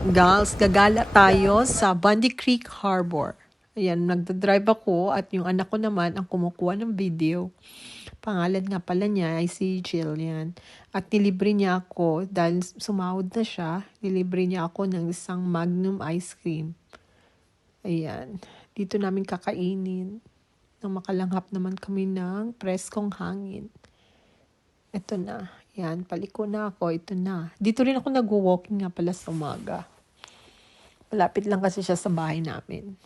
Gals, gagala tayo sa Bundy Creek Harbor. Ayan, nagdadrive ako at yung anak ko naman ang kumukuha ng video. Pangalan nga pala niya ay si Jillian. At nilibre niya ako dahil sumahod na siya. Nilibre niya ako ng isang Magnum ice cream. Ayan, dito namin kakainin. Nang makalanghap naman kami ng preskong hangin. Ito na. Yan, paliko na ako. Ito na. Dito rin ako nag-walking nga pala sa umaga. Malapit lang kasi siya sa bahay namin.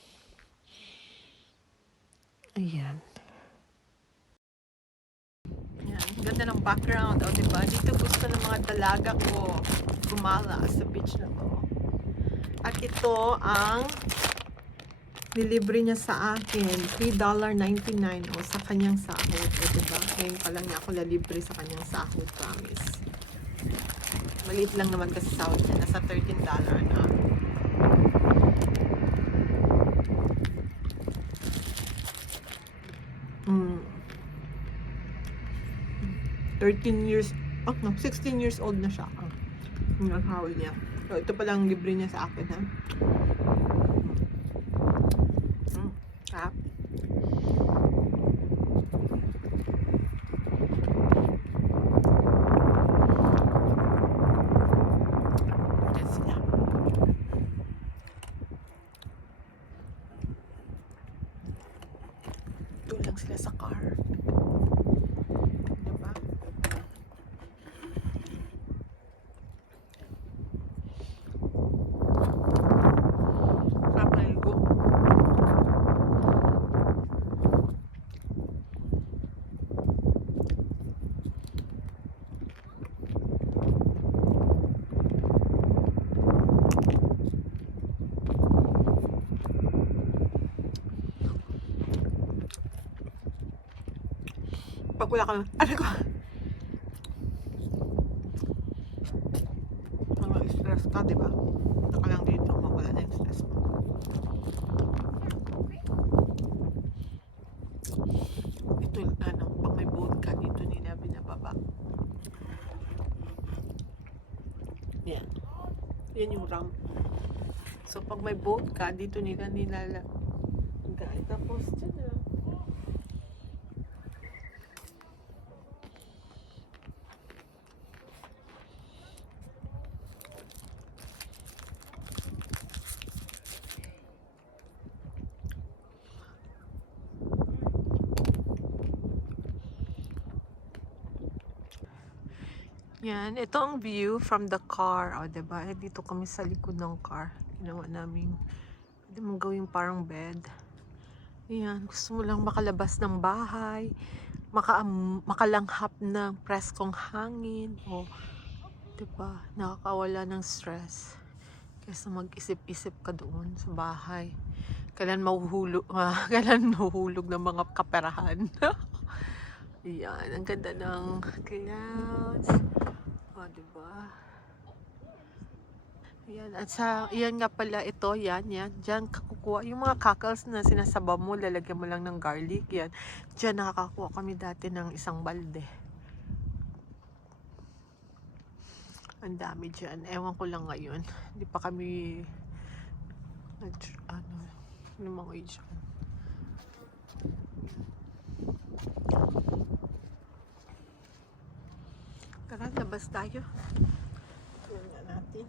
Ayan. Yan, ganda ng background. O, diba? Dito gusto ng mga dalaga ko gumala sa beach na to. At ito ang nilibre niya sa akin. $3.99 o sa kanyang sahod. O, diba? Ngayon pa lang niya ako nalibre sa kanyang sahod, promise. Maliit lang naman kasi sahod niya. Nasa $13 na. Mm. 13 years, oh no, 16 years old na siya. Ah, yung naghawal niya. So, ito pa lang libre niya sa akin, ha? Mm. Ah. Yan sila. Doon lang sila sa car. Diba? Kapaligo. Pag wala ka ano ko? Mga stress ka, di ba? Punta ka lang dito, mawala na yung stress mo. Ito, ano, pag may boat ka, dito nila binababa. Yan. Yan yung ramp. So, pag may boat ka, dito nila nilala. Tapos dyan na. Yan, ito ang view from the car. O, diba? Eh, dito kami sa likod ng car. Ginawa namin, pwede mong gawing parang bed. Yan, gusto mo lang makalabas ng bahay, maka, makalanghap ng preskong hangin. O, diba? Nakakawala ng stress. Kaysa mag-isip-isip ka doon sa bahay. Kailan mahuhulog, ah, kailan mahuhulog ng mga kaperahan. Yan, ang ganda ng clouds. O, diba? Yan, at sa, yan nga pala ito, yan, yan. Diyan kakukuha, yung mga cockles na sinasaba mo, lalagyan mo lang ng garlic, yan. Diyan nakakakuha kami dati ng isang balde. Ang dami dyan. Ewan ko lang ngayon. Hindi pa kami, nag, ano, lumangoy dyan. Tara, labas tayo. Tingnan natin.